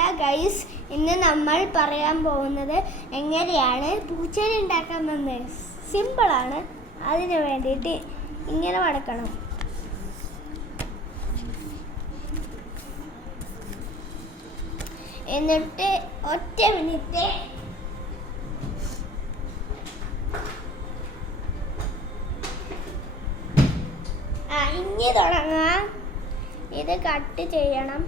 Hello guys, ഇന്ന് നമ്മൾ പറയാൻ പോകുന്നത് എങ്ങനെയാണ് പൂച്ചെടി ഉണ്ടാക്കുന്നത്. സിമ്പിളാണ്. അതിന് വേണ്ടിയിട്ട് ഇങ്ങനെ മടക്കണം. എന്നിട്ട് ഒറ്റ മിനിറ്റ് ഇനി തുടങ്ങാം. ഇത് കട്ട് ചെയ്യണം.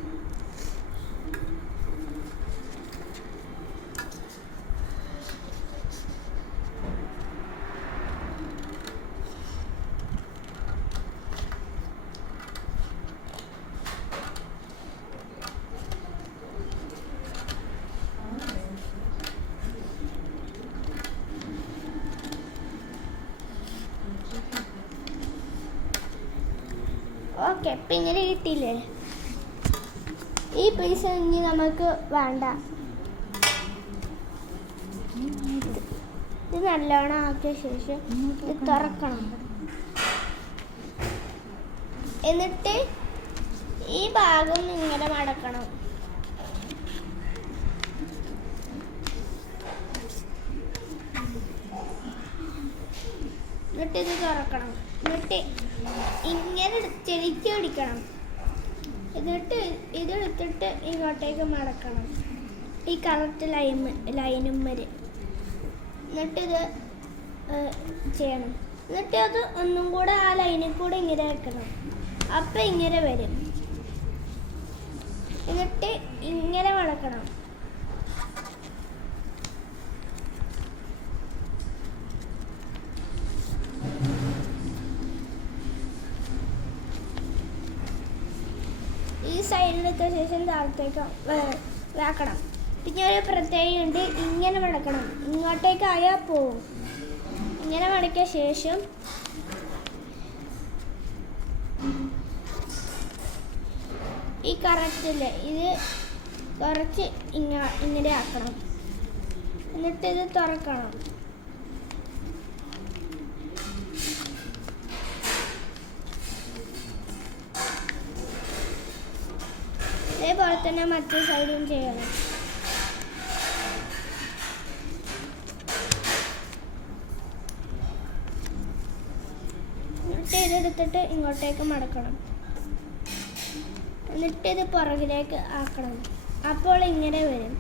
ഓക്കെ, ഇപ്പം ഇങ്ങനെ കിട്ടിയില്ലേ? ഈ പീസ് ഇനി നമുക്ക് വേണ്ട. ഇത് നല്ലോണം ആക്കിയ ശേഷം ഇത് തുറക്കണം. എന്നിട്ട് ഈ ഭാഗം ഇങ്ങനെ മടക്കണം. എന്നിട്ട് ഇത് തുറക്കണം. എന്നിട്ട് ഇങ്ങനെ ചെരിച്ച് പിടിക്കണം. എന്നിട്ട് ഇതെടുത്തിട്ട് ഇങ്ങോട്ടേക്ക് മടക്കണം, ഈ കറക്റ്റ് ലൈനും വരെ. എന്നിട്ടിത് ചെയ്യണം. എന്നിട്ട് അത് ഒന്നും കൂടെ ആ ലൈനിൽ കൂടെ ഇങ്ങനെ വെക്കണം. അപ്പം ഇങ്ങനെ വരും. എന്നിട്ട് ഇങ്ങനെ മടക്കണം. ഈ സൈഡിലെത്തിയ ശേഷം താഴത്തേക്ക് വേക്കണം. പിന്നെ ഒരു പ്രത്യേകമുണ്ട്, ഇങ്ങനെ മടക്കണം. ഇങ്ങോട്ടേക്ക് ആയാൽ പോവും. ഇങ്ങനെ മടക്കിയ ശേഷം ഈ കറക്റ്റില്ലേ, ഇത് കുറച്ച് ഇങ്ങനെ ആക്കണം. എന്നിട്ട് ഇത് തുറക്കണം. അതേപോലെ തന്നെ മറ്റേ സൈഡും ചെയ്യണം. എന്നിട്ട് ഇതെടുത്തിട്ട് ഇങ്ങോട്ടേക്ക് മടക്കണം. എന്നിട്ട് ഇത് പുറകിലേക്ക് ആക്കണം. അപ്പോൾ ഇങ്ങനെ വരും.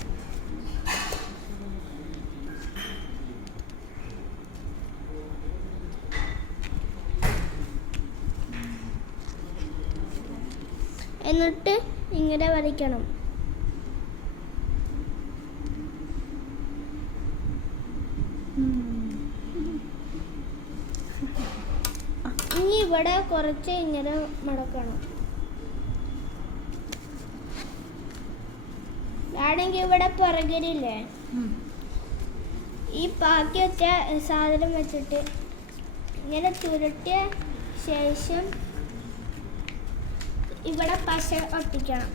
എന്നിട്ട് ഇങ്ങനെ വരയ്ക്കണം. ഇനി ഇവിടെ കുറച്ച് ഇങ്ങനെ മടക്കണം. ആണെങ്കിൽ ഇവിടെ പുറകിലില്ലേ, ഈ ബാക്കി വെച്ച സാധനം വെച്ചിട്ട് ഇങ്ങനെ ചുരുട്ടിയ ശേഷം ഇവിടെ പശ ഒട്ടിക്കണം.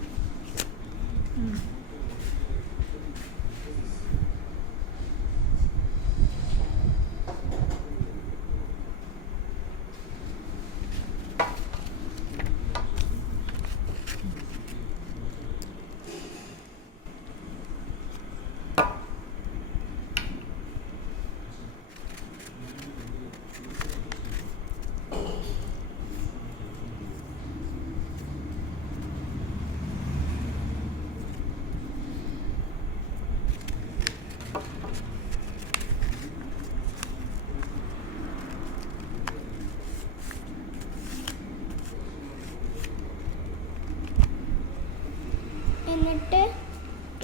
എന്നിട്ട്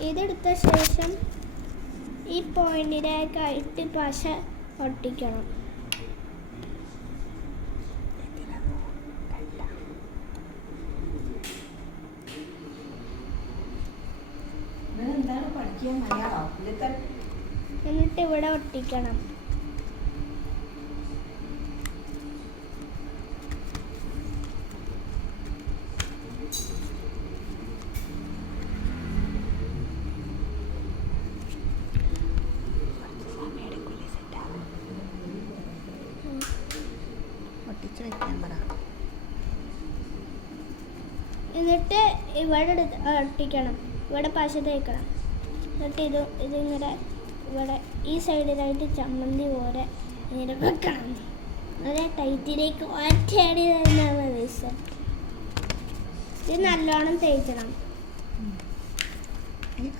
ഇതെടുത്ത ശേഷം ഈ പോയിന്റിലേക്കായിട്ട് പശ ഒട്ടിക്കണം. എന്നിട്ട് ഇവിടെ ഒട്ടിക്കണം. എന്നിട്ട് ഇവിടെ ഒട്ടിക്കണം. ഇവിടെ പശ തേക്കണം. എന്നിട്ട് ഇതിങ്ങനെ ഇവിടെ ഈ സൈഡിലായിട്ട് ചമ്മന്തി പോലെ ഇങ്ങനെ വെക്കണം. അതേ ടൈറ്റിലേക്ക് ഒറ്റയടി തന്നെയാണ് ദിവസം. ഇത് നല്ലോണം തേക്കണം.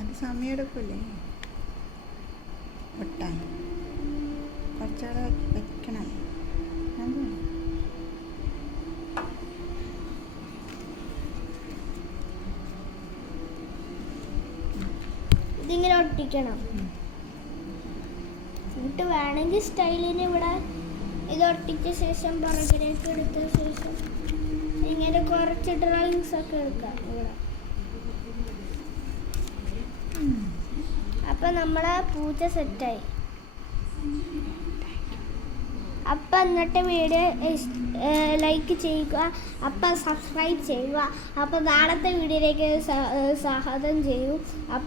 അത് സമയം എടുക്കൂലേ ഒട്ടാൻ? കുറച്ചുകൂടെ വെക്കണം. ഇതിങ്ങനെ ഒട്ടിക്കണം. എന്നിട്ട് വേണമെങ്കിൽ സ്റ്റൈലിന് ഇവിടെ ഇത് ഒട്ടിച്ച ശേഷം പുറകിലേക്ക് എടുത്ത ശേഷം ഇങ്ങനെ കുറച്ച് ഡ്രോയിങ്സ് ഒക്കെ എടുക്കാം ഇവിടെ. അപ്പം നമ്മളെ പൂച്ച സെറ്റായി. അപ്പം എന്നിട്ട് വീഡിയോ ലൈക്ക് ചെയ്യുക, അപ്പം സബ്സ്ക്രൈബ് ചെയ്യുക. അപ്പം നാളത്തെ വീഡിയോയിലേക്ക് സ്വാഗതം ചെയ്യൂ.